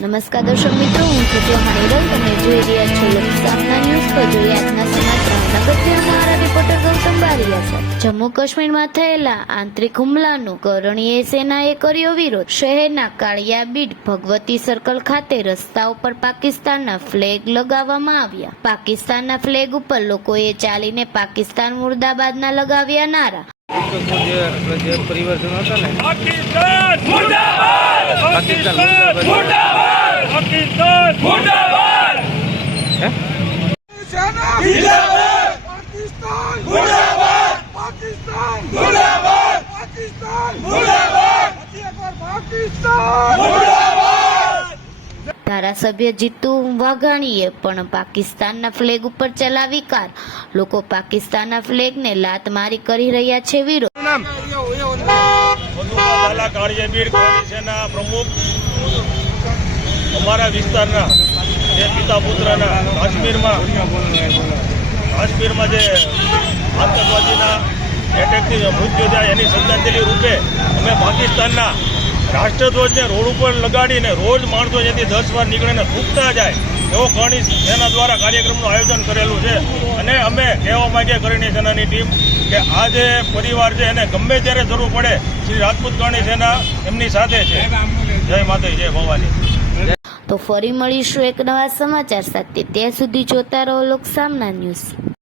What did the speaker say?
નમસ્કાર દર્શક મિત્રો, હું છું ચૌહાણ હિરલ. તમે જોઈ રહ્યા છો લોકસામના ન્યૂઝ. તો જોઈએ આજના સમાચાર. અગત્યના અમારા રિપોર્ટર ગૌતમ બારિયા સાથે. જમ્મુ કાશ્મીરમાં થયેલા આંતરિક હુમલાનો કરણીય સેનાએ કર્યો વિરોધ. શહેરના કાળિયાબીડ ભગવતી સર્કલ ખાતે રસ્તા ઉપર પાકિસ્તાનના ફ્લેગ લગાવવામાં આવ્યા. પાકિસ્તાનના ફ્લેગ ઉપર લોકોએ ચાલીને પાકિસ્તાન મુર્દાબાદના લગાવ્યા નારા. જે પરિવર્તન હતા ને પાકિસ્તાન મુર્દાબાદ, પાકિસ્તાન મુર્દાબાદ, પાકિસ્તાન મુર્દાબાદ, સેના જિંદાબાદ, પાકિસ્તાન મુર્દાબાદ, પાકિસ્તાન મુર્દાબાદ, પાકિસ્તાન મુર્દાબાદ, પાકિસ્તાન મુર્દાબાદ. ધારાસભ્ય જીતુ વાઘાણીએ પણ પાકિસ્તાનના ફ્લેગ ઉપર ચલાવી કાર. લોકો પાકિસ્તાનના ફ્લેગને લાત મારી કરી રહ્યા છે વિરોધ. મધુબાલા કાળિયાબીડ કોalitionના પ્રમુખ અમારા વિસ્તારના જે પિતા પુત્રના કાશ્મીરમાં જે આતંકવાદીના એટેકથી મૃત્યુ થયા એની શ્રદ્ધાંજલિ રૂપે અમે પાકિસ્તાનના રાષ્ટ્રધ્વજને રોડ ઉપર લગાડીને રોજ માણસો જેથી 10 વાર નીકળીને થૂંકતા જાય એવો કરણી સેના દ્વારા કાર્યક્રમનું આયોજન કરેલું છે. અને અમે કહેવા માંગીએ કરણી સેનાની ટીમ કે આ જે પરિવાર છે એને ગમે ત્યારે જરૂર પડે શ્રી રાજપૂત કરણી સેના એમની સાથે છે. જય માતા, જય ભવાની. તો ફરી મળીશું એક નવા સમાચાર સાથે. ત્યાં સુધી જોતા રહો લોકસામના ન્યૂઝ.